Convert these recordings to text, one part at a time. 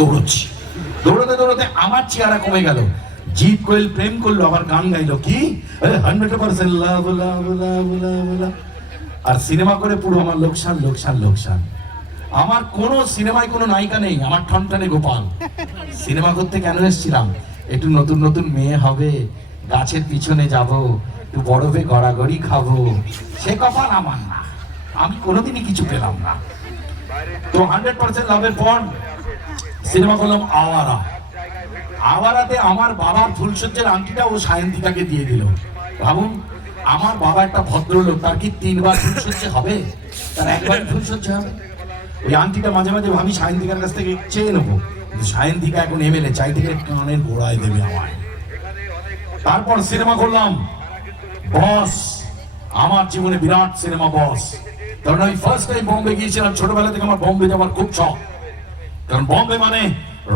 দৌড়চ্ছি, দৌড়াতে দৌড়াতে আমার চেহারা কমে গেল। জিৎ কোয়েল প্রেম করলো, আবার গান গাইলো, কি 100% লাভ লাভ লাভ লাভ লাভ। আর সিনেমা করে পুরো আমার লোকসান লোকসান লোকসান। আমার কোনো সিনেমায় কোনো নায়িকা নেই, আমার ঠনঠনে গোপাল। সিনেমা করতে কেন এসেছিলাম? একটু নতুন নতুন মেয়ে হবে, গাছের পিছনে যাব, একটু বরফে গড়াগড়ি খাবো, সে কপাল আমার না। আমি কোনোদিনই কিছু পেলাম না। তো 100% লাভের পর সিনেমা করলাম আওয়ারা। আওয়ারাতে আমার বাবার ফুলসজ্জার আংটিটা ও সায়ন্তিকাকে দিয়ে দিল। ভাবুন, আমার বাবা একটা ভদ্রলোক, তার কি 3 বার ফুলসজ্জা হবে? তার একবার ফুলসজ্জা হবে? ওই আংটিটা মাঝে মাঝে ভাবি সায়ন্তিকার কাছ থেকে চেয়ে নেবো, কিন্তু সায়ন্তিকা এখন এমএলএ, চাই থেকে কানের গোড়ায় দেবে আমায়। তারপর সিনেমা করলাম বস, আমার জীবনে বিরাট সিনেমা বস। কারণ আমি ফার্স্ট টাইম বম্বে গিয়েছিলাম, ছোটবেলা থেকে আমার বম্বে যাওয়ার খুব শখ। কারণ বম্বে মানে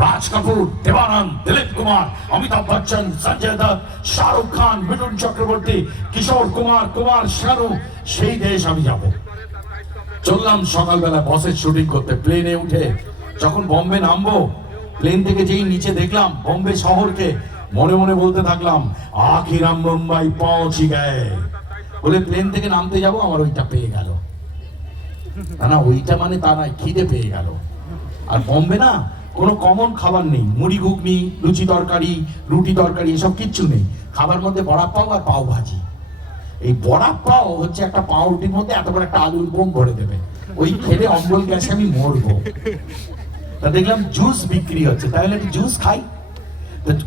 রাজ কাপুর, দেবানন্দ, দিলীপ কুমার, অমিতাভ বচ্চন, সঞ্জয় দত্ত, শাহরুখ খান, মিঠুন চক্রবর্তী, কিশোর কুমার, কুমার শানু, সেই দেশ আমি যাব। চললাম সকালবেলা বসের শুটিং করতে, প্লেনে উঠে যখন বম্বে নামবো, প্লেন থেকে যেই নিচে দেখলাম বম্বে শহরকে, মনে মনে বলতে থাকলাম আখির हम মুম্বাই পৌঁছে গए। বলে প্লেন থেকে নামতে যাব, আমার ওইটা পেয়ে গেল। না ওইটা মানে তা নয়, খিদে পেয়ে গেল। আর বম্বে না কোনো কমন খাবার নেই, মুড়ি ঘুগনি, লুচি তরকারি, রুটি তরকারি, এসব কিচ্ছু নেই। খাবার মধ্যে বড়া পাও আর পাও ভাজি। এই বড়া পাও হচ্ছে একটা পাউরুটির মধ্যে এত বড় একটা আলুর বোম ভরে দেবে, ওই খেলে অম্বল গ্যাসে আমি মরবো। তা দেখলাম জুস বিক্রি হচ্ছে, তাহলে একটু জুস খাই।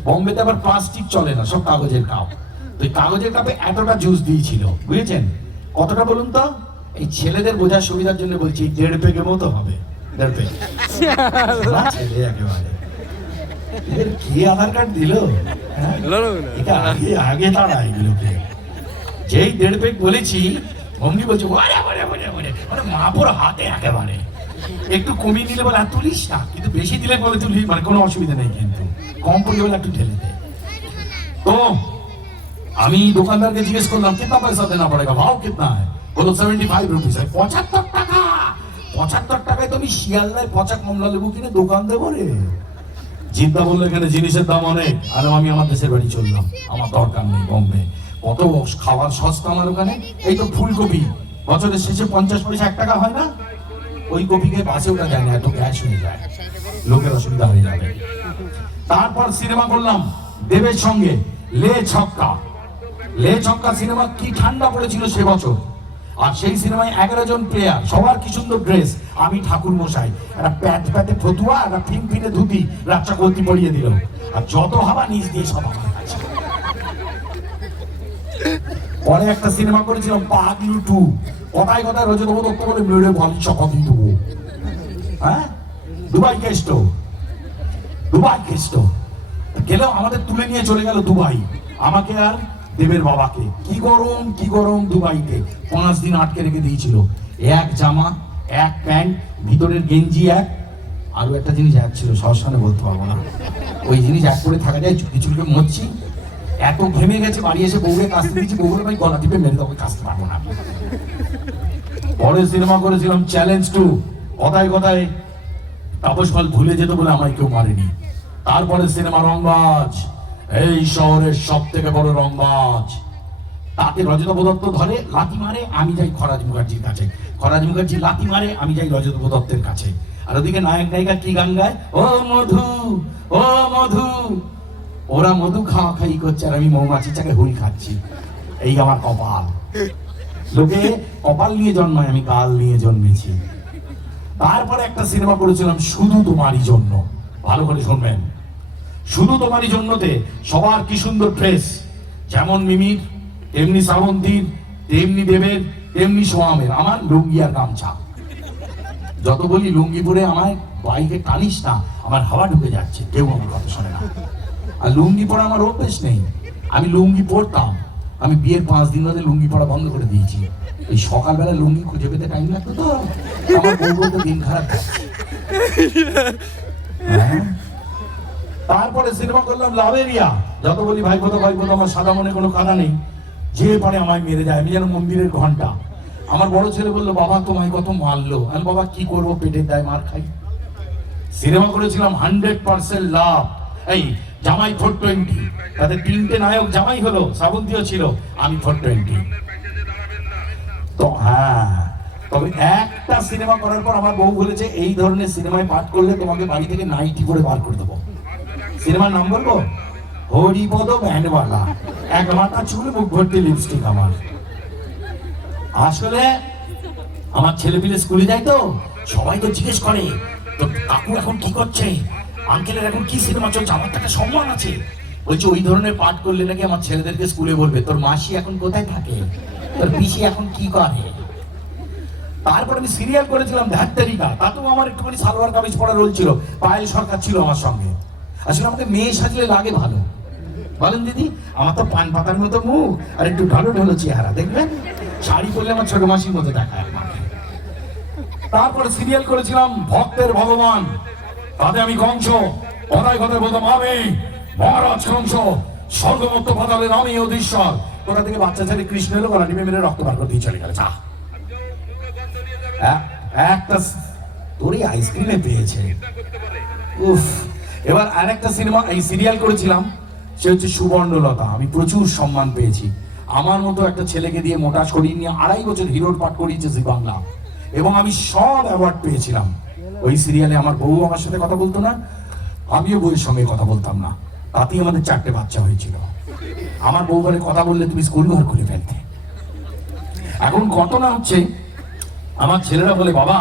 বম্বেতে আবার প্লাস্টিক চলে না, সব কাগজের কাপ। তো কাগজের কাপে এতটা জুস দিয়েছিল, বুঝেছেন? কতটা বলুন তো? এই ছেলেদের বোঝার সুবিধার জন্য বলছি, 1.5 পেগের মতো হবে। 1.5 পেগ ছেলে একেবারে। এদের কি আধার কার্ড দিল? আগে তারা এগুলোকে যেই 1.5 পেগ বলেছি, অমনি বলছে মাপুর হাতে একেবারে। একটু কমিয়ে দিলে বলে আর তুলিস না, কিন্তু বেশি দিলে বলে তুলি, মানে কোনো অসুবিধা নেই, কিন্তু কম পড়লে বলে একটু ঢেলে দে। তো আমি দোকানদারকে জিজ্ঞেস করলাম কিতনা পয়সা দেনা পড়েগা, ভাও কিতনা है? বলো 75 রুপিস। 75 টাকা? 75 টাকায় তুমি শিয়ালদায় পচা কমলা লেবু কিনে দোকান দেবো রে? জিদ্দা বললো এখানে জিনিসের দাম অনেক। আর আমি আমার দেশের বাড়ি চললাম, আমার দরকার নেই বম্বে, কত খাবার সস্তা আমার ওখানে। এই তো ফুলকপি বছরের শেষে 50 পয়সা 1 টাকা হয় না, ওই কপিকে বাসে ওটা যায় না, এত গ্যাস হয়ে যায়, লোকের অসুবিধা হয়ে যাবে। তারপর সিনেমা করলাম দেবের সঙ্গে লে ছক্কা। লে ছক্কা সিনেমা কি ঠান্ডা পড়েছিল সে বছর, আর সেই সিনেমায় 11 জন প্লেয়ার, সবার কি সুন্দর ড্রেস। আমি ঠাকুর মশাই, একটা প্যাট প্যাটে ফতুয়া, একটা ফিনফিনে ধুতি, রাচ্চা গতি পরিয়ে দিল, আর যত হাওয়া নিচ দিয়ে সব আমার কাছে। পরে একটা সিনেমা করেছিলাম পাগলু 2, কথায় কথায় রজত দত্ত বলে মেরে ভালো চকা দিয়ে দেবো। হ্যাঁ, দুবাই কেষ্ট, দুবাই কেষ্ট গেলেও আমাদের তুলে নিয়ে চলে গেল দুবাই, আমাকে আর দেবের বাবাকে। কি গরম দুবাইতে 5 দিন আটকে রেখে দিয়েছিল। এক জামা, এক প্যান্ট, ভিতরের গেঞ্জি এক, আরো একটা জিনিস এক ছিল, সহসানে বলতে পারবো না। ওই জিনিস এক করে থাকা যায়, চুপি চুপি মরছি। এত ঘেমে গেছে, বাড়ি এসে বউরে কাশতে দিয়েছি, বউরে ভাই গলা টিপে মেরে দেবো, কাশতে পারবো না। পরে সিনেমা করেছিলাম চ্যালেঞ্জ 2, কথায় কথায় তাপস পাল ভুলে যেত বলে আমায় কেউ মারেনি। তারপরে সিনেমা রংবাজ, এই শহরের সব থেকে বড় রংবাজ। তাকে রজত দত্ত ধরে লাথি মারে, আমি যাই খরাজ মুখার্জির কাছে, খরাজ মুখার্জি লাথি মারে, আমি যাই রজত দত্তের কাছে। আর ওদিকে নায়ক নায়িকা কি গান গায়, ও মধু ও মধু। ওরা মধু খাওয়া খাই করছে, আর আমি মৌমাছি চাকে হুল খাচ্ছি। এই আমার কপাল। লোকে কপাল নিয়ে জন্মায়, আমি গাল নিয়ে জন্মেছি। তারপরে একটা সিনেমা করেছিলাম শুধু তোমারই জন্য, ভালো করে শুনবেন। শুধু তোমারই জন্যতে সবার কি সুন্দর ড্রেস, যেমন মিমির, তেমনি শ্রাবন্তীর, তেমনি দেবের, তেমনি সোয়ামের। আমার লুঙ্গি আর গামছা। যত বলি লুঙ্গি পরে আমায় বাইকে টানিস না, আমার হাওয়া ঢুকে যাচ্ছে, কেউ আমার কথা শোনে না। আর লুঙ্গি পরা আমার অভ্যেস নেই, আমি লুঙ্গি পরতাম, আমি বিয়ের 5 দিন ধরে লুঙ্গি পরা বন্ধ করে দিয়েছি। এই সকালবেলা লুঙ্গি খুঁজে পেতে টাইম লাগতো, তো আমার বউ বলতে দিন খারাপ যাচ্ছে। তারপরে সিনেমা করলাম লাভেরিয়া। যত বলি ভাইপো আমার সাদা মনে কোনো কানা নেই, যে পারে আমায় মেরে যায়, আমি যেন মন্দিরের ঘন্টা। আমার বড় ছেলে বললো বাবা তোমায় কত মারলো, আমি বাবা কি করবো, পেটের দায় মার খাই। সিনেমা করেছিলাম 100% লাভ। এই জামাই 420, তাতে 3টে নায়ক জামাই হলো, শ্রাবন্তীও ছিল, আমি 420। তো হ্যাঁ, তবে একটা সিনেমা করার পর আমার বউ বলেছে এই ধরনের সিনেমায় পাঠ করলে তোমাকে বাড়ি থেকে নাইটি পরে বার করে দেবো। সিনেমার নাম বলবো? হরিপদ ব্যান্ডওয়ালা। এক মাথা চুল, মুখ ভর্তি লিপস্টিক আমার। আসলে আমার ছেলে পিলে স্কুলে যায় তো, সবাই তো জিজ্ঞেস করে তো কাকু এখন কি করছে, আঙ্কেলের এখন কি সিনেমা চলছে, আমার তো একটা সম্মান আছে। বলছে ওই ধরনের পাঠ করলে নাকি আমার ছেলেদেরকে স্কুলে বলবে তোর মাসি এখন কোথায় থাকে, তোর পিসি এখন কি করে। তারপর আমি সিরিয়াল করেছিলাম ধাত্তারিকা, তাতেও আমার একটুখানি সালোয়ার কামিজ পরা রোল ছিল, পায়েল সরকার ছিল আমার সঙ্গে। আসলে আমাকে মেয়ে সাজলে লাগে ভালো, বলেন দিদি? আমার তো পান পাতার মতো মুখ আর একটু ঢলো ঢলো চেহারা, দেখবেন শাড়ি পরলে আমার ছোট মাসির মতো দেখায় আমাকে। তারপরে সিরিয়াল করেছিলাম ভক্তের ভগবান, তাতে আমি কংস, কথায় কথায় বলতাম আমি মহারাজ কংস, স্বর্গমত্ত পাতালের আমি অধীশ্বর। কোথা থেকে বাচ্চা ছেলে কৃষ্ণ এলো, গলা টিপে মেরে রক্ত বার করে দিয়ে চলে গেল। যা একটা তোরই আইসক্রিমে পেয়েছে। উফ। এবার আরেকটা সিনেমা, এই সিরিয়াল করেছিলাম, সে হচ্ছে সুবর্ণলতা। আমি প্রচুর সম্মান পেয়েছি। আমার মতো একটা ছেলেকে দিয়ে মোটাস করিয়ে নিয়ে 2.5 বছর হিরোর পাঠ করিয়েছে জি বাংলা, এবং আমি সব অ্যাওয়ার্ড পেয়েছিলাম। ওই সিরিয়ালে আমার বউ আমার সাথে কথা বলতো না, আমিও বউয়ের সঙ্গে কথা বলতাম না, তাতেই আমাদের 4টে বাচ্চা হয়েছিল। আমার বউ বলে কথা বললে তুমি স্কুল ঘর খুলে ফেলতে। এখন ঘটনা হচ্ছে আমার ছেলেরা বলে বাবা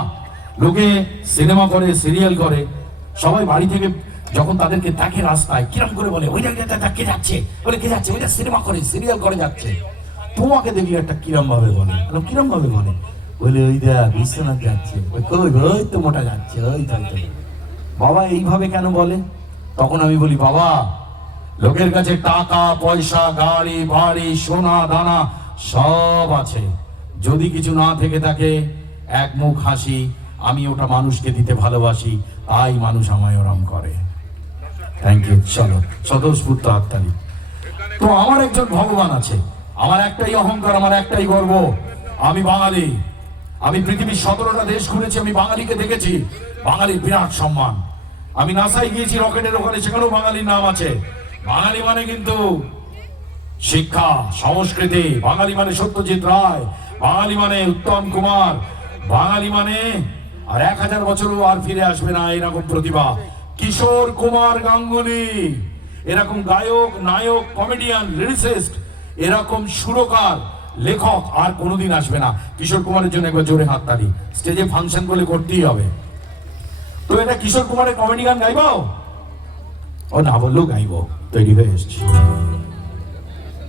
লোকে সিনেমা করে সিরিয়াল করে, সবাই বাড়ি থেকে যখন তাদেরকে দেখে রাস্তায় কিরম করে বলে ওই জায়গাটা কে যাচ্ছে, বলে কে যাচ্ছে, ওইটা সিনেমা করে সিরিয়াল করে যাচ্ছে। তোমাকে দেখলে একটা কিরম ভাবে বলে, কিরম ভাবে বলে, বলে ওই দেখ বিশ্বনাথ যাচ্ছে, ওই তো মোটা যাচ্ছে, ওই তো। বাবা এইভাবে কেন বলে? তখন আমি বলি বাবা লোকের কাছে টাকা পয়সা গাড়ি বাড়ি সোনা দানা সব আছে, যদি কিছু না থেকে থাকে এক মুখ হাসি, আমি ওটা মানুষকে দিতে ভালোবাসি, তাই মানুষ আমায় ওরম করে। Thank you. চলো স্বতঃস্ফূর্ত হাততালি। তো আমার একজন ভগবান আছে, আমার একটাই অহংকার, আমার একটাই গর্ব, আমি বাঙালি। আমি পৃথিবীর 17টা দেশ ঘুরেছি, আমি বাঙালিকে দেখেছি, বাঙালির বিরাট সম্মান। আমি নাসায় গিয়েছি রকেটের ওখানে, সেখানেও বাঙালির নাম আছে। বাঙালি মানে কিন্তু শিক্ষা সংস্কৃতি, বাঙালি মানে সত্যজিৎ রায়, বাঙালি মানে উত্তম কুমার, বাঙালি মানে আর 1000 বছরও আর ফিরে আসবে না এরকম প্রতিভা, কিশোর কুমার গাঙ্গুলি, এরকম গায়ক নায়ক কমেডিয়ান লিরিসিস্ট, এরকম সুরকার লেখক আর কোনোদিন আসবে না। কিশোর কুমারের জন্য একবার জোরে হাততালি, স্টেজে ফাংশন বলে করতেই হবে। তো এটা কিশোর কুমারের কমেডি গান গাইবো? ও না বললেও গাইবো, তৈরি হয়ে এসছি।